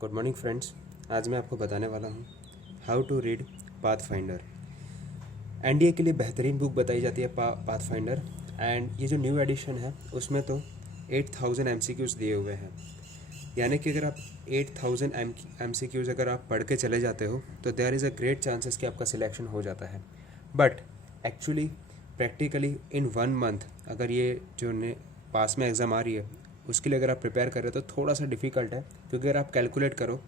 Good morning friends. आज मैं आपको बताने वाला हूँ how to read Pathfinder. NDA के लिए बेहतरीन बुक बताई जाती है पाथफाइंडर। एंड ये जो न्यू एडिशन है उसमें तो 8000 MCQs दिए हुए हैं। यानी कि अगर आप 8000 MCQs अगर आप पढ़ के चले जाते हो तो there is a great chances कि आपका सिलेक्शन हो जाता है। But actually practically in 1 month अगर ये जो पास में एग्ज़ाम आ रही है उसके लिए अगर आप प्रिपेयर कर रहे हो तो थोड़ा सा डिफ़िकल्ट है, क्योंकि अगर आप कैलकुलेट करो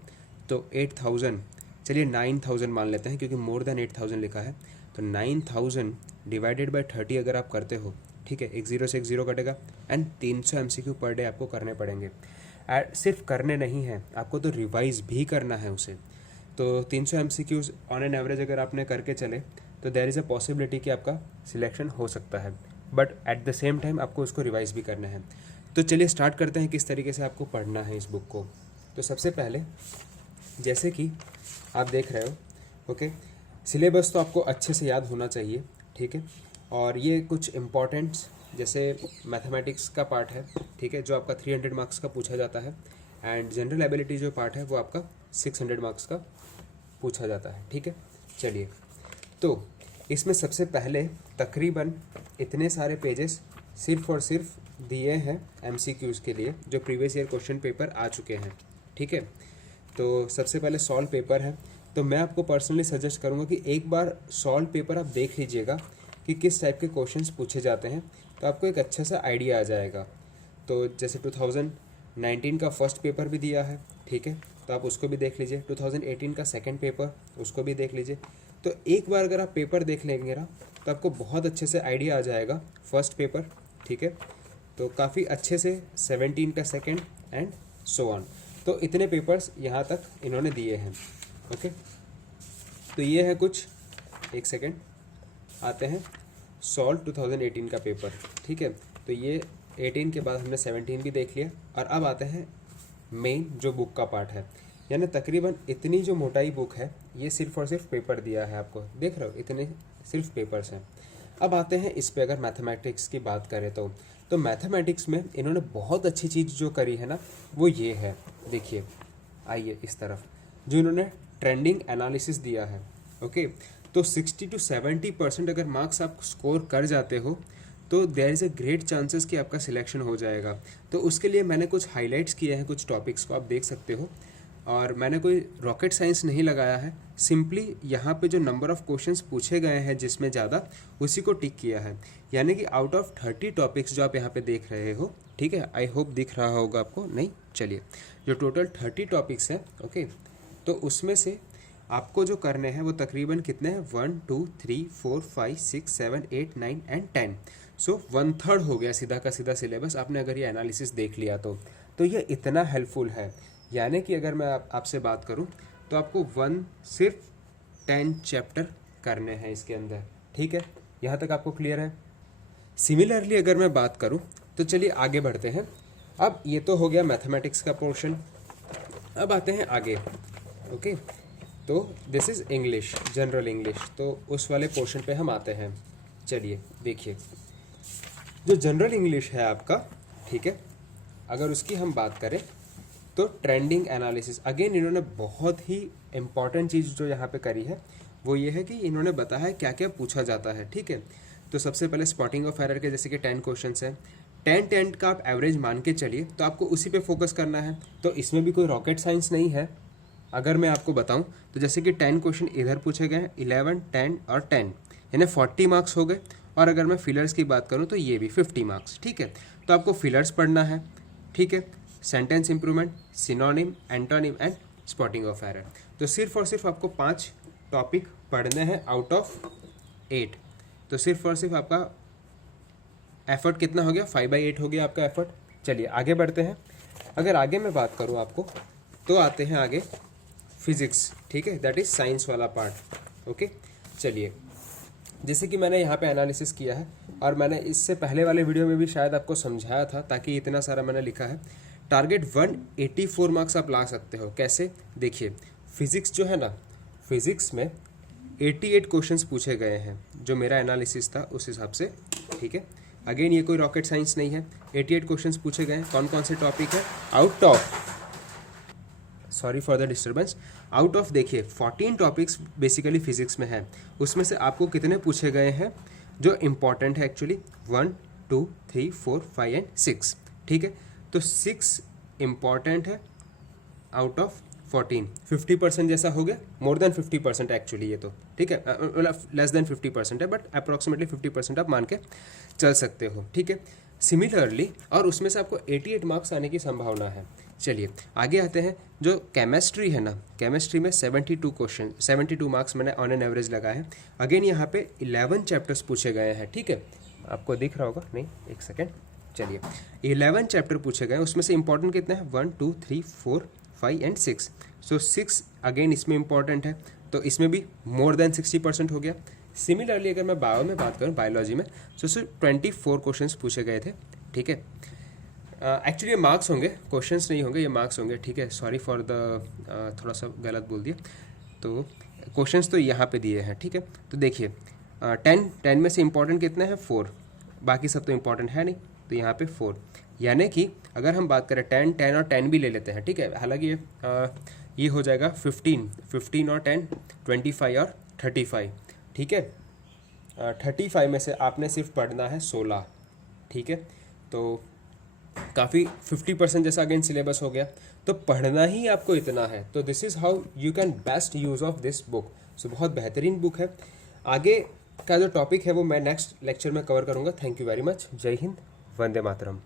तो 8000, चलिए 9000 मान लेते हैं क्योंकि मोर देन 8000 लिखा है, तो 9000 डिवाइडेड बाय 30 अगर आप करते हो, ठीक है, एक ज़ीरो से एक ज़ीरो कटेगा एंड 300 MCQ पर डे आपको करने पड़ेंगे। सिर्फ करने नहीं हैं, आपको तो रिवाइज़ भी करना है उसे। तो 300 MCQs ऑन एन एवरेज अगर आपने करके चले तो देयर इज़ अ पॉसिबिलिटी कि आपका सिलेक्शन हो सकता है, but at the same time आपको उसको रिवाइज़ भी करना है। तो चलिए स्टार्ट करते हैं किस तरीके से आपको पढ़ना है इस बुक को। तो सबसे पहले जैसे कि आप देख रहे हो, ओके, सिलेबस तो आपको अच्छे से याद होना चाहिए, ठीक है। और ये कुछ इम्पॉर्टेंट्स जैसे मैथमेटिक्स का पार्ट है, ठीक है, जो आपका 300 मार्क्स का पूछा जाता है। एंड जनरल एबिलिटी जो पार्ट है वो आपका 600 मार्क्स का पूछा जाता है, ठीक है। चलिए, तो इसमें सबसे पहले तकरीबन इतने सारे पेजेस सिर्फ और सिर्फ दिए हैं MCQs के लिए, जो प्रीवियस ईयर क्वेश्चन पेपर आ चुके हैं, ठीक है। तो सबसे पहले सॉल्व पेपर है, तो मैं आपको पर्सनली सजेस्ट करूंगा कि एक बार सॉल्व पेपर आप देख लीजिएगा कि किस टाइप के क्वेश्चंस पूछे जाते हैं, तो आपको एक अच्छा सा आइडिया आ जाएगा। तो जैसे 2019 का फर्स्ट पेपर भी दिया है, ठीक है, तो आप उसको भी देख लीजिए। 2018 का सेकेंड पेपर, उसको भी देख लीजिए। तो एक बार अगर आप पेपर देख लेंगे ना तो आपको बहुत अच्छे से आइडिया आ जाएगा फर्स्ट पेपर, ठीक है। तो काफ़ी अच्छे से 17 का सेकेंड एंड सो ऑन, तो इतने पेपर्स यहाँ तक इन्होंने दिए हैं, ओके। तो ये है कुछ, एक सेकेंड, आते हैं सॉल्व 2018 का पेपर, ठीक है। तो ये 18 के बाद हमने 17 भी देख लिया, और अब आते हैं मेन जो बुक का पार्ट है। यानी तकरीबन इतनी जो मोटाई बुक है, ये सिर्फ और सिर्फ पेपर दिया है आपको, देख रहे हो, इतने सिर्फ पेपर्स हैं। अब आते हैं इस पे, अगर मैथमेटिक्स की बात करें तो मैथमेटिक्स में इन्होंने बहुत अच्छी चीज़ जो करी है ना, वो ये है, देखिए, आइए इस तरफ, जो इन्होंने ट्रेंडिंग एनालिसिस दिया है, ओके। तो 60 to 70% अगर मार्क्स आप स्कोर कर जाते हो तो there is a great chances कि आपका सिलेक्शन हो जाएगा। तो उसके लिए मैंने कुछ हाईलाइट्स किए हैं, कुछ टॉपिक्स को आप देख सकते हो, और मैंने कोई रॉकेट साइंस नहीं लगाया है, सिंपली यहाँ पे जो नंबर ऑफ क्वेश्चंस पूछे गए हैं जिसमें ज़्यादा, उसी को टिक किया है। यानी कि आउट ऑफ 30 टॉपिक्स जो आप यहाँ पे देख रहे हो, ठीक है, आई होप दिख रहा होगा आपको, नहीं, चलिए, जो टोटल 30 टॉपिक्स हैं, ओके, तो उसमें से आपको जो करने हैं वो तकरीबन कितने हैं, 1 2 3 4 5 6 7 8 9 एंड 10। सो 1/3 हो गया सीधा का सीधा सिलेबस, आपने अगर ये एनालिसिस देख लिया तो ये इतना हेल्पफुल है। यानी कि अगर मैं आपसे बात करूं तो आपको सिर्फ 10 चैप्टर करने हैं इसके अंदर, ठीक है। यहाँ तक आपको क्लियर है। सिमिलरली अगर मैं बात करूं तो चलिए आगे बढ़ते हैं। अब ये तो हो गया मैथमेटिक्स का पोर्शन, अब आते हैं आगे, ओके। तो this is English, general English, तो उस वाले पोर्शन पे हम आते हैं। चलिए देखिए, जो जनरल इंग्लिश है आपका, ठीक है, अगर उसकी हम बात करें तो ट्रेंडिंग एनालिसिस, अगेन इन्होंने बहुत ही इम्पॉर्टेंट चीज़ जो यहाँ पे करी है वो ये है कि इन्होंने बताया है क्या क्या पूछा जाता है, ठीक है। तो सबसे पहले स्पॉटिंग ऑफ एरर के जैसे कि 10 क्वेश्चंस हैं, 10 का आप एवरेज मान के चलिए, तो आपको उसी पे फोकस करना है। तो इसमें भी कोई रॉकेट साइंस नहीं है। अगर मैं आपको बताऊं तो जैसे कि 10 क्वेश्चन इधर पूछे गए हैं, 11 10 और 10, यानी 40 मार्क्स हो गए। और अगर मैं फिलर्स की बात करूं तो ये भी 50 मार्क्स, ठीक है। तो आपको फिलर्स पढ़ना है, ठीक है, sentence improvement, synonym, antonym and spotting of error. तो सिर्फ और सिर्फ आपको 5 टॉपिक पढ़ने हैं आउट ऑफ 8। तो सिर्फ और सिर्फ आपका एफर्ट कितना हो गया, 5/8 हो गया आपका एफर्ट। चलिए आगे बढ़ते हैं। अगर आगे मैं बात करूं आपको तो आते हैं आगे फिजिक्स, ठीक है, दैट इज साइंस वाला पार्ट, ओके। चलिए, जैसे कि मैंने यहाँ पे एनालिसिस किया है, और मैंने इससे पहले वाले वीडियो में भी शायद आपको समझाया था, ताकि इतना सारा मैंने लिखा है। टारगेट 184 मार्क्स आप ला सकते हो। कैसे, देखिए, फिजिक्स जो है ना, फिजिक्स में 88 क्वेश्चंस पूछे गए हैं, जो मेरा एनालिसिस था उस हिसाब से, ठीक है। अगेन ये कोई रॉकेट साइंस नहीं है, 88 क्वेश्चंस पूछे गए हैं। कौन कौन से टॉपिक है, out of sorry for the disturbance. Out of देखिए 14 टॉपिक्स बेसिकली फिजिक्स में है, उसमें से आपको कितने पूछे गए हैं जो इम्पॉर्टेंट है एक्चुअली, 1 2 3 4 5 एंड 6, ठीक है। तो 6 इम्पॉर्टेंट है आउट ऑफ 14, 50% जैसा हो गया, मोर देन 50% एक्चुअली ये तो, ठीक है, मतलब लेस देन 50% है, बट अप्रॉक्सीमेटली 50% आप मान के चल सकते हो, ठीक है। सिमिलरली और उसमें से आपको 88 मार्क्स आने की संभावना है। चलिए आगे आते हैं, जो केमिस्ट्री है ना, केमिस्ट्री में 72 क्वेश्चन, 72 मार्क्स मैंने ऑन एन एवरेज लगा है। अगेन यहाँ पे 11 चैप्टर्स पूछे गए हैं, ठीक है, आपको दिख रहा होगा, नहीं एक सेकेंड, चलिए 11 चैप्टर पूछे गए, उसमें से इंपॉर्टेंट कितने हैं, 1 2 3 4 5 एंड 6। सो 6 अगेन इसमें इंपॉर्टेंट है, तो इसमें भी मोर देन 60% हो गया। सिमिलरली अगर मैं बायो में बात करूँ, बायोलॉजी में, तो सिर्फ 24 क्वेश्चंस पूछे गए थे, ठीक है। एक्चुअली ये मार्क्स होंगे, क्वेश्चंस नहीं होंगे, ये मार्क्स होंगे, ठीक है, सॉरी फॉर द थोड़ा सा गलत बोल दिया। तो क्वेश्चंस तो यहाँ पे दिए हैं, ठीक है। तो देखिए 10 में से इंपॉर्टेंट कितने हैं, 4, बाकी सब तो इंपॉर्टेंट है नहीं, तो यहाँ पे 4, यानी कि अगर हम बात करें 10 10 और 10 भी ले लेते हैं, ठीक है, हालांकि ये हो जाएगा 15 और 10 25 और 35, ठीक है। 35 में से आपने सिर्फ पढ़ना है 16, ठीक है, तो काफ़ी 50% जैसा अगेन सिलेबस हो गया, तो पढ़ना ही आपको इतना है। तो this is how you can best use of this book. So बहुत बेहतरीन बुक है। आगे का जो टॉपिक है वो मैं नेक्स्ट लेक्चर में कवर करूँगा। Thank you very much. जय हिंद, वंदे मातरम।